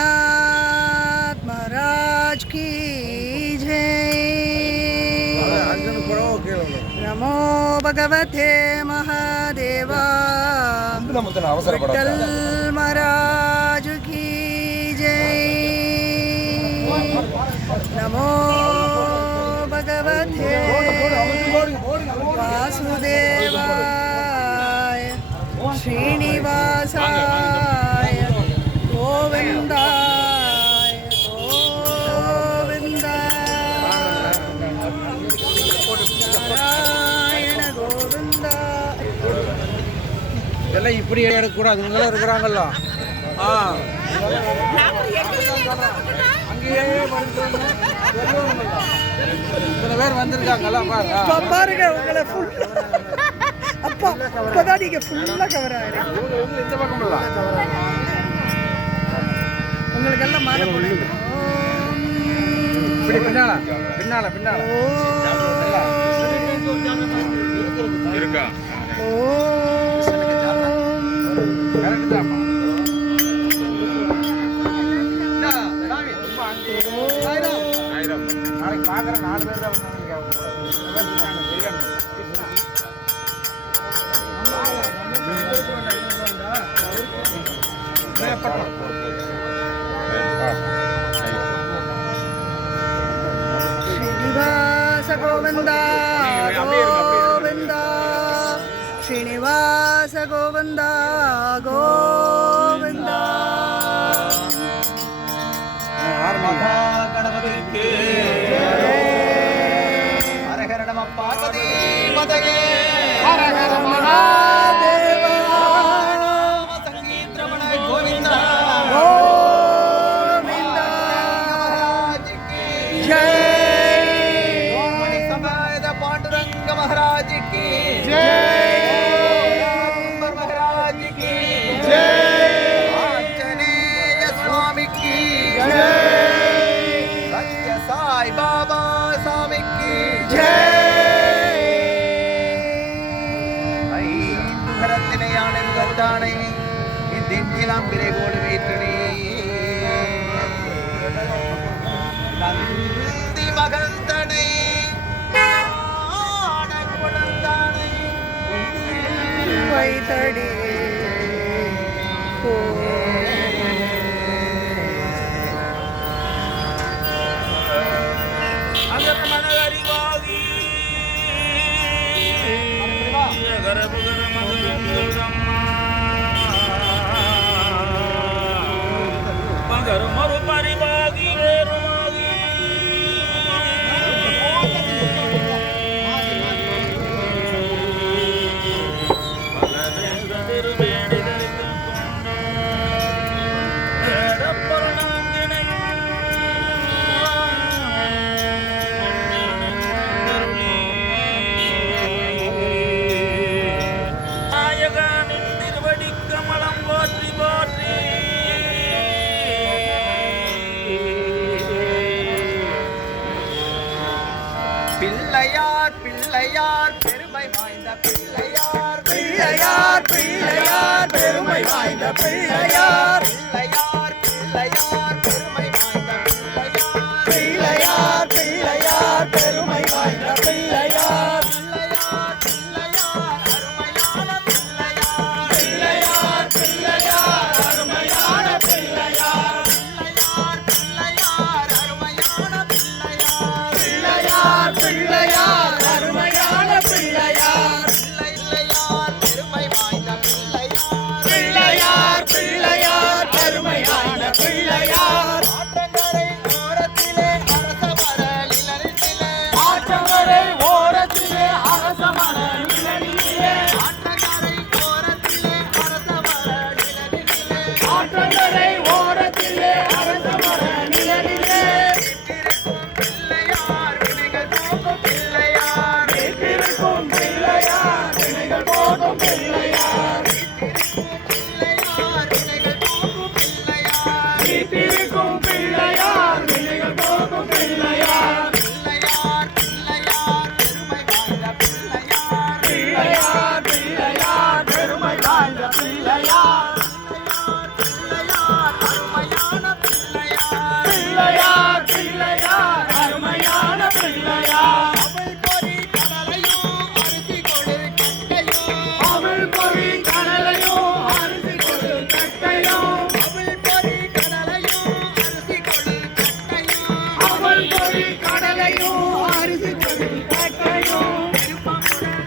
पंढरीनाथ महाराज की जय। नमो भगवते महादेवा। विठ्ठल महाराज की जय। नमो भगवते वासुदेवाय श्रीनिवासाय गोविंदाय नारायण गोविंदा। இதெல்லாம் இப்படி எடுக்கக்கூடாது. இவங்களாம் இருக்கிறாங்கல்ல, அங்கேயே இத்தனை பேர் வந்திருக்காங்கல்ல பாருங்க. உங்களை ஃபுல் அப்பா இப்பதான் நீங்க ஃபுல்லா கவர் ஆயிருக்கு. இந்த பக்கம் உங்களுக்கு எல்லாம் மாலை போடுங்க. இப்படி பின்னால பின்னால பின்னால இருக்கா? கரெக்ட் தான். நாளைக்கு பார்க்குற 4 பேர் தான் ஸ்ரீனிவாச கோவிந்தா கோவிந்தா ஸ்ரீனிவாச கோவிந்தா கோவிந்தா. கணபதிக்கு ஹரஹர நம பார்வதி பதயே ஹரஹர மகாதேவா சங்கீத்ரமண கோவிந்தா கோவிந்தா ஜெய். மணி சமாயத பாண்டுரங்க மகாராஜ் கி ஜெய். மகாராஜ் கி ஜெய். ஆஞ்சநேய சுவாமி கி ஜெய். சத்ய சாய் பாபா சாமி கி ஜெய். ஐந்து கரத்தினை ஆனந்தானை இந்திலாம் விரைவோடு வீட்டணி நந்தி மகந்தனை குழந்தானை வைத்தடி அகர மனதறிவாகி அகரபுகர மகரம்மா மகர மறு பரிவாகி வேறுமாகி பிள்ளையார் பிள்ளையார் பெருமை வாய்ந்த பிள்ளையார் பிள்ளையார் பிள்ளையார் பெருமை வாய்ந்த பிள்ளையார் பிள்ளையார் பிள்ளையார் பெருமை வாய்ந்த பிள்ளையார் பிள்ளையார் பிள்ளையார் பெருமை வாய்ந்த பிள்ளையார் பிள்ளையார் பிள்ளையார் அருமையான பிள்ளையார் பிள்ளையார் பிள்ளையார் பிள்ளையார் பிள்ளையார் அருமையான பிள்ளையார் பிள்ளையார் பெருமை வாய்ந்த பிள்ளையார் பிள்ளையார் பிள்ளையார் அருமையான பிள்ளையார் ஆற்றங்கரை ஓரத்திலே அரச மரலிலே ஆற்றங்கரை ஓரத்திலே அரச மர நிழலிலே